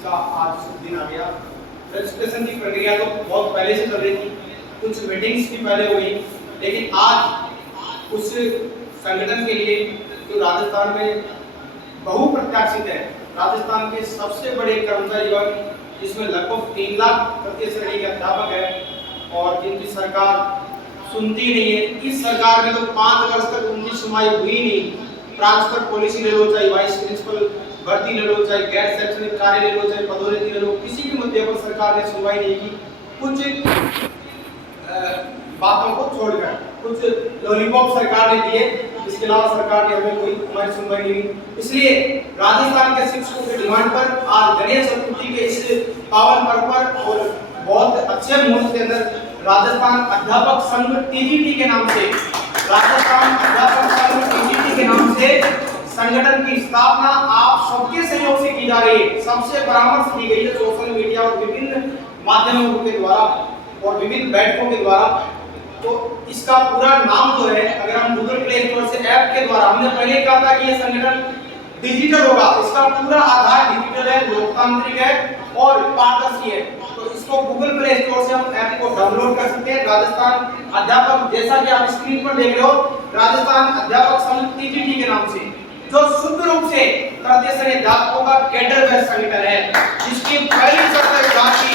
इसका आज शुभ दिन आ गया। रजिस्ट्रेशन की प्रक्रिया तो बहुत पहले से चल रही थी, कुछ मीटिंग्स भी पहले हुई, लेकिन आज उस संगठन के लिए जो राजस्थान में बहुप्रत्याशित है, राजस्थान के सबसे बड़े कर्मचारी वर्ग, जिसमें लगभग 3 लाख तृतीय श्रेणी के अध्यापक है और जिनकी सरकार सुनती नहीं है। इस सरकार में तो 5 वर्ष तक उनकी सुनवाई हुई नहीं। ट्रांसफर पॉलिसी ले लो, चाहे वाइस प्रिंसिपल भर्ती ले लो, चाहे गैर शैक्षणिक कार्य ले लो, चाहे पदोन्नति ले लो, किसी भी मुद्दे पर सरकार ने सुनवाई नहीं की। कुछ बातों को छोड़कर कुछ लॉलीपॉप सरकार ने दिए, इसके अलावा सरकार ने हमें कोई हमारी सुनवाई नहीं की। इसलिए राजस्थान के शिक्षकों की डिमांड पर आज गणेश चतुर्थी के इस पावन पर्व पर और बहुत अच्छे मुहूर्त के अंदर राजस्थान अध्यापक संघ टीजीटी के नाम से, राजस्थान अध्यापक संघ टीजीटी के नाम से संगठन की स्थापना आप सबके सहयोग से की जा रही है। सबसे परामर्श की गई है सोशल मीडिया और विभिन्न माध्यमों के द्वारा और विभिन्न बैठकों के द्वारा। तो इसका पूरा नाम जो है, अगर हम गूगल प्ले स्टोर से ऐप के द्वारा, हमने पहले कहा था कि यह संगठन डिजिटल होगा, इसका पूरा आधार डिजिटल है, लोकतांत्रिक है और पारदर्शी है। तो इसको गूगल प्ले स्टोर से हम ऐप को डाउनलोड कर सकते हैं। राजस्थान अध्यापक, जैसा कि आप स्क्रीन पर देख रहे हो, राजस्थान अध्यापक संघ टीजीटी के नाम से, जो शुद्ध रूप से तृतीय श्रेणी अध्यापकों का कैडर बेस्ड संगठन है, जिसकी पहली शर्त है जाति,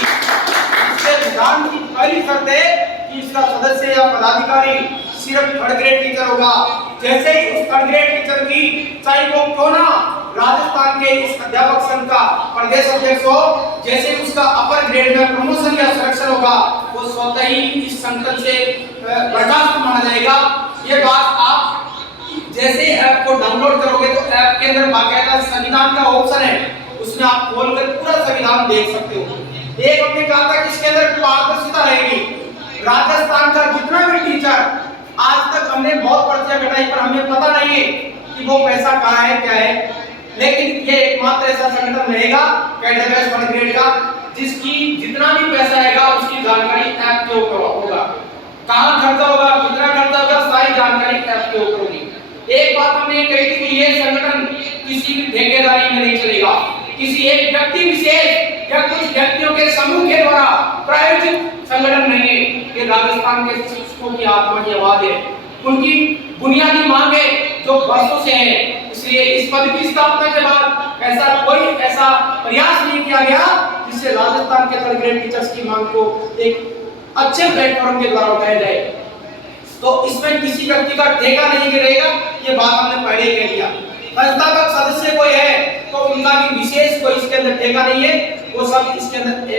इसके विधान की पहली शर्त है कि इसका सदस्य या पदाधिकारी सिर्फ थर्ड ग्रेड टीचर होगा। जैसे ही उस थर्ड ग्रेड टीचर की, चाहे वो क्यों ना राजस्थान के इस अध्यापक संघ का प्रदेश अध्यक्ष हो, जैसे ही उसका अपर ग्रेड में प्रमोशन या सिलेक्शन होगा, वो स्वतः ही इस संगठन से बर्खास्त माना जाएगा। ये बात आप जैसे ही ऐप को डाउनलोड करोगे तो ऐप के अंदर बाकायदा संविधान का ऑप्शन है, उसमें आप खोलकर पूरा संविधान देख सकते हो। एक हमने कहा था कि इसके अंदर पारदर्शिता रहेगी। राजस्थान का जितना भी टीचर, आज तक हमने बहुत पर्चियां कटाई पर हमें पता नहीं है कि वो पैसा कहाँ है, क्या है, लेकिन ये एकमात्र ऐसा संगठन रहेगा कैडर बेस्ड फर्स्ट ग्रेड का, जिसकी जितना भी पैसा आएगा उसकी जानकारी ऐप के ऊपर होगा। कहाँ खर्चा होगा, कितना खर्चा होगा, सारी जानकारी ऐप के ऊपर होगी। एक बात हमने कही थी कि ये संगठन किसी भी ठेकेदारी में नहीं चलेगा, किसी एक व्यक्ति विशेष या कुछ व्यक्तियों के समूह के द्वारा प्रायोजित संगठन नहीं है। ये राजस्थान के शिक्षकों की आत्मा की आवाज है, उनकी बुनियादी मांगे जो वर्षों से है। इसलिए इस पद की स्थापना के बाद ऐसा प्रयास नहीं किया गया जिससे राजस्थान के थर्ड ग्रेड टीचर्स की मांग को एक अच्छे प्लेटफॉर्म के द्वारा उठाया जाए। तो इसमें किसी व्यक्ति का ठेका नहीं गिरेगा, ये बात हमने पहले ही कह दिया। संस्थापक सदस्य कोई है तो उनका भी विशेष कोई इसके अंदर ठेका नहीं है, वो सब इसके अंदर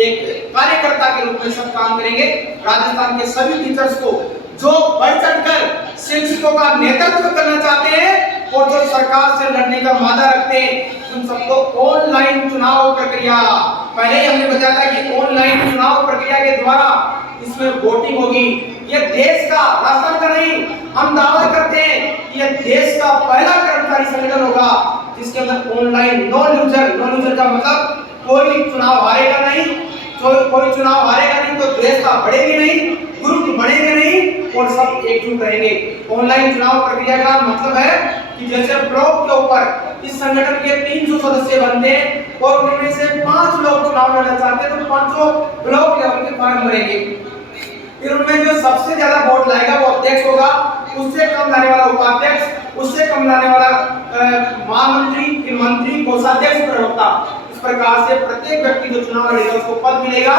एक कार्यकर्ता के रूप में सब काम करेंगे। राजस्थान के सभी टीचर्स को जो बढ़ चढ़कर शिक्षकों का नेतृत्व करना चाहते हैं और जो सरकार से लड़ने का वादा रखते हैं, उन सबको ऑनलाइन चुनाव प्रक्रिया, पहले ही हमने बताया था कि ऑनलाइन चुनाव प्रक्रिया के द्वारा इसमें वोटिंग होगी। ये देश का, राजस्थान का नहीं, हम दावा करते हैं कि ये देश का पहला कर्मचारी संगठन होगा जिसके अंदर ऑनलाइन नो लूजर का मतलब कोई चुनाव हारेगा नहीं, कोई चुनाव हारेगा नहीं तो देश का बढ़ेगी नहीं, ग्रुप बढ़ेंगे नहीं और सब एकजुट रहेंगे। ऑनलाइन चुनाव प्रक्रिया का मतलब है कि जैसे ब्लॉक के ऊपर इस संगठन के 300 सदस्य बनते हैं और उनमें से 5 लोग चुनाव लड़ना चाहते हैं तो 500 ब्लॉक लेवल के फॉर्म भरेंगे। फिर उनमें जो सबसे ज्यादा वोट लाएगा वो अध्यक्ष होगा, उससे कम लाने वाला उपाध्यक्ष, उससे कम लाने वाला महामंत्री, मंत्री, कोषाध्यक्ष, प्रवक्ता। इस प्रकार से प्रत्येक व्यक्ति जो चुनाव लड़ेगा उसको पद मिलेगा,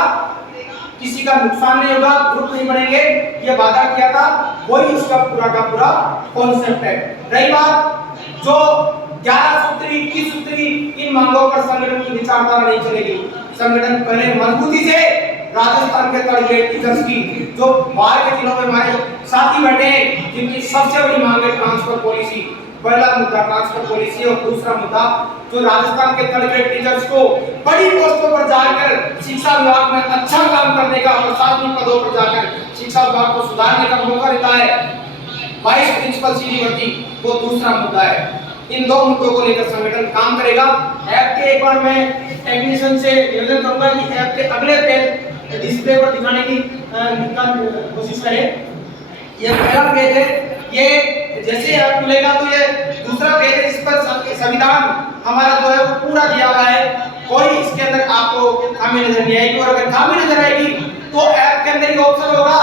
किसी का नुकसान नहीं होगा, ग्रुप नहीं बनेंगे, ये वादा किया था, वही इसका पूरा का पूरा कॉन्सेप्ट है। रही बात जो 11 सूत्री, 21 सूत्री, इन मांगों पर संगठन की विचारधारा नहीं चलेगी। संगठन पहले मजबूती से राजस्थान के थर्ड ग्रेड टीचर्स की, जो बाहर के जिलों में हमारे साथी बैठे हैं, जिनकी सबसे बड़ी मांग है ट्रांसफर पॉलिसी, पहला मुद्दा ट्रांसफर पॉलिसी और दूसरा मुद्दा जो राजस्थान के थर्ड ग्रेड टीचर्स को बड़ी पोस्टों पर जाकर शिक्षा विभाग में अच्छा काम करने का, प्रशासनिक पदों पर जाकर शिक्षा विभाग को सुधारने का मौका देता है, वाइस प्रिंसिपल सीधी भर्ती, वो दूसरा मुद्दा है। इन दो मुद्दों को लेकर संगठन काम करेगा। ऐप के एक बार मैं टेक्नीशियन से निवेदन करूंगा कि ऐप के अगले पेज डिस्प्ले पर दिखाने की कोशिश करें। ये पहला पेज है, ये जैसे ऐप खुलेगा तो ये दूसरा पेज है, इस पर संविधान हमारा जो है वो पूरा दिया हुआ है कोई इसके अंदर आपको खामी नजर नहीं आएगी, और अगर खामी नजर आएगी तो ऐप के अंदर एक ऑप्शन होगा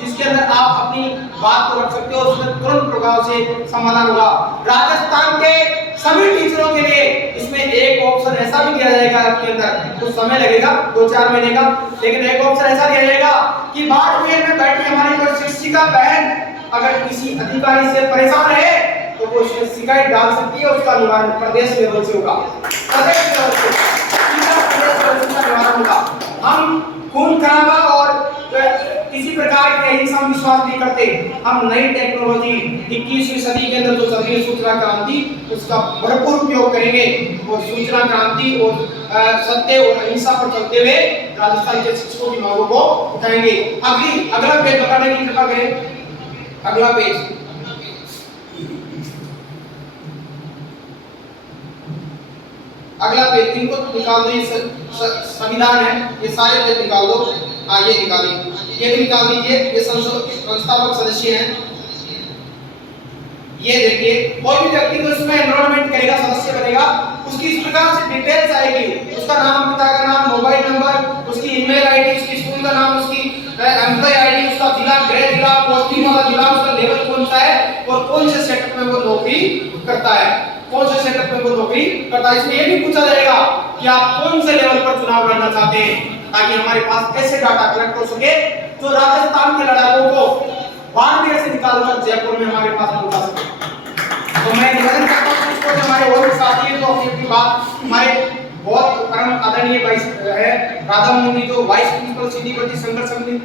जिसके अंदर आप अपनी बात को रख सकते हो, उसमें तुरंत प्रभाव से समाधान होगा। राजस्थान के सभी टीचरों के लिए इसमें एक ऑप्शन ऐसा भी दिया जाएगा, आपके अंदर कुछ समय लगेगा 2-4 महीने का, लेकिन एक ऑप्शन ऐसा दिया जाएगा कि बाड़मेर में बैठी हमारी कोई शिक्षिका बहन अगर किसी अधिकारी से परेशान है तो वो उसमें शिकायत डाल सकती है, उसका निवारण प्रदेश लेवल से होगा, प्रदेश लेवल से सीधा प्रदेश लेवल से निवारण होगा। हम खून खराबा और किसी प्रकार के हिंसा में विश्वास नहीं करते। हम नई टेक्नोलॉजी 21वीं सदी के अंदर जो चल रही है सूचना क्रांति, उसका भरपूर उपयोग करेंगे और सूचना क्रांति और सत्य और अहिंसा पर चलते हुए राजस्थान के शिक्षकों की मांगों को उठाएंगे। अगला पेज बताने की कृपा करें। अगला पेज, अगला पेज इनको निकाल दो, ये संविधान है, ये सारे पेज निकाल दो। हाँ ये निकालिए, ये भी निकाल दीजिए, ये संस्थापक सदस्य हैं। ये देखिए कोई भी व्यक्ति को इसमें एनरोलमेंट करेगा, सदस्य बनेगा, उसकी इस प्रकार से डिटेल्स आएगी, उसका नाम, पिता का नाम, मोबाइल नंबर, उसकी ईमेल आईडी, उसकी स्कूल का नाम, उसकी एम्प्लॉय आईडी, उसका जिला, गृह जिला, पोस्टिंग वाला जिला, उसका लेवल कौन सा है और कौन से सेटअप में वो नौकरी करता है, कौन से सेटअप में वो नौकरी करता है। इसमें ये भी पूछा जाएगा कि आप कौन से लेवल पर चुनाव लड़ना चाहते हैं, ताकि हमारे पास ऐसे डाटा कलेक्ट हो सके जो राजस्थान के लड़ाकों को बाड़मेर से निकालकर जयपुर में हमारे पास पहुंचा सके। तो मैं निवेदन करता हूं इसको, जो हमारे और साथी हैं, तो अपनी बात हमारे बहुत परम आदरणीय वाइस है राधा मोहन जी, जो वाइस प्रिंसिपल सीधी भर्ती संघर्ष समिति